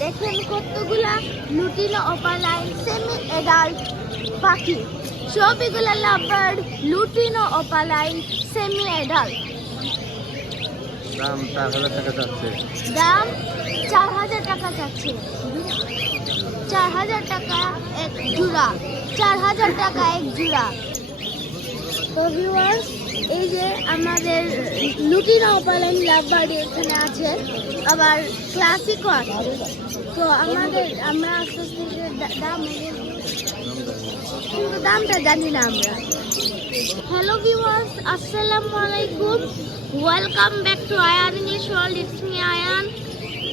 দেখেন কতগুলা lutino opaline semi adult পাখি। সবগুলা lovebird lutino opaline semi adult. দাম 4000 টাকা যাচ্ছে। দাম 4000 টাকা যাচ্ছে। 4000 টাকা এক জোড়া। 4000 টাকা এক জোড়া। তো ভিউয়ার্স, এই যে আমাদের লুটিনো opaline লাভবার্ড এখানে আছে, আবার ক্লাসিকও আছে। তো আমরা আস্তে আস্তে দামটা জানি না আমরা। হ্যালো ভিউয়ার্স, আসসালামু আলাইকুম, welcome back to Ayan English world. It's me Ayan.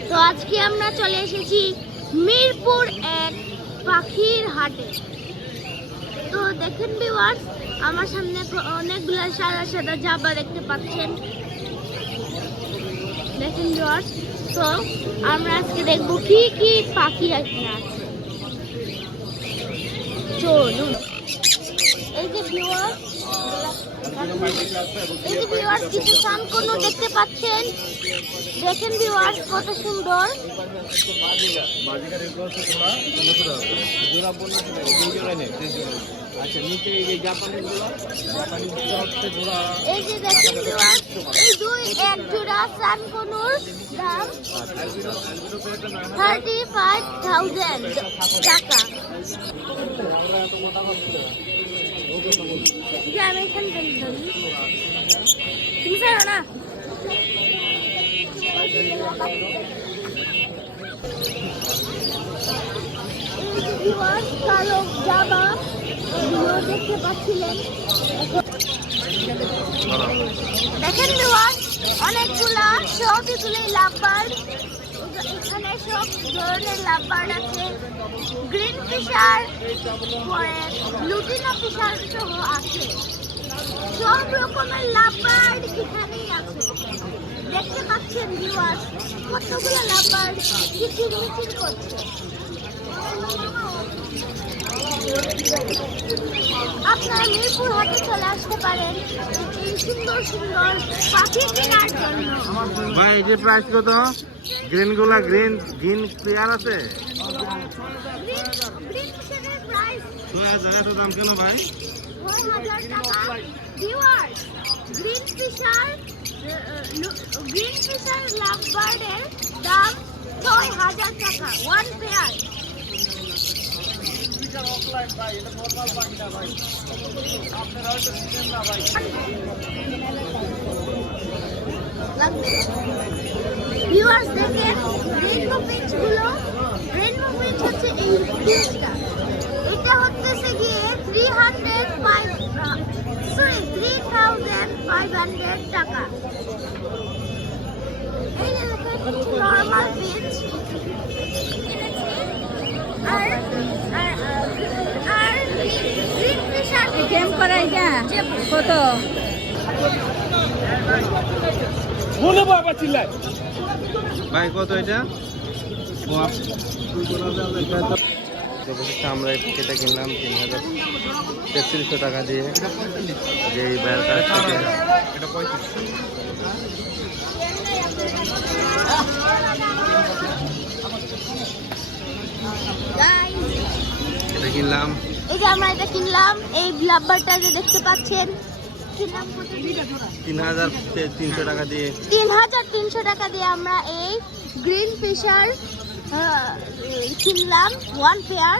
তো আজকে আমরা চলে এসেছি মিরপুর 1 পাখির হাটে। তো দেখেন ভিউয়ার্স, আমার সামনে অনেকগুলো সাদা সাদা জাবা দেখতে পাচ্ছেন। দেখেন ভিউয়ার্স, তো আমরা আজকে দেখবো কি কি পাখি এখানে আছে। চলুন। এই যে ভিউয়ার্স, কিছু সানকোনো দেখতে পাচ্ছেন। দেখেন ভিউয়ার্স, কত সুন্দর। এই যে দেখেন ভিউয়ার্স, এই এক জোড়া সানকোনোর দাম 35,000 টাকা। আমি এখান থেকে তুমি জানো না। কালো জাবা দেখতে পাচ্ছিলেন। দেখেন ভিউয়ার্স, অনেকগুলা সবগুলো লাভবার্ড। এখানে সব ধরনের লাভবার্ড আছে। গ্রিন ফিশার, লুটিনো ফিশার সহ আছে। সব রকমের লাভবার্ড এখানেই আছে। দেখতে পাচ্ছেন ভিউয়ার্স, কতগুলো লাভবার্ড কিচিরমিচির করছে। আপনারা মিরপুর হাটে চলে আসতে পারেন এই সুন্দর সুন্দর পাখি কেনার জন্য। ভাই এটার প্রাইস কত? গ্রিন গুলা গ্রিন পেয়ার আছে। গ্রিন ফিশারের প্রাইস 6000। এত দাম কেন ভাই? 6000 টাকা। ভিউয়ার্স, গ্রিন ফিশার লাভবার্ডের দাম 6000 টাকা ওয়ান পেয়ার। ভিউয়ার্স দেখেন, রেইনবো পিচ হচ্ছে এই পিচটা। এটা হচ্ছে গিয়ে 3,500 টাকা। এই যে দেখেন নরমাল পিচ। আর গ্রিন ফিশার গেম করা এটা কত? ভাই কত এটা? আমরা এটা কিনলাম 3300 টাকা দিয়ে। যে বাইরের কাছ থেকে এটা কিনলাম। এই যে আমরা এটা কিনলাম, এই লাভবারটা যে দেখতে পাচ্ছেন, 3300 টাকা দিয়ে। 3300 টাকা দিয়ে আমরা এই গ্রিন ফিশার কিনলাম ওয়ান পেয়ার।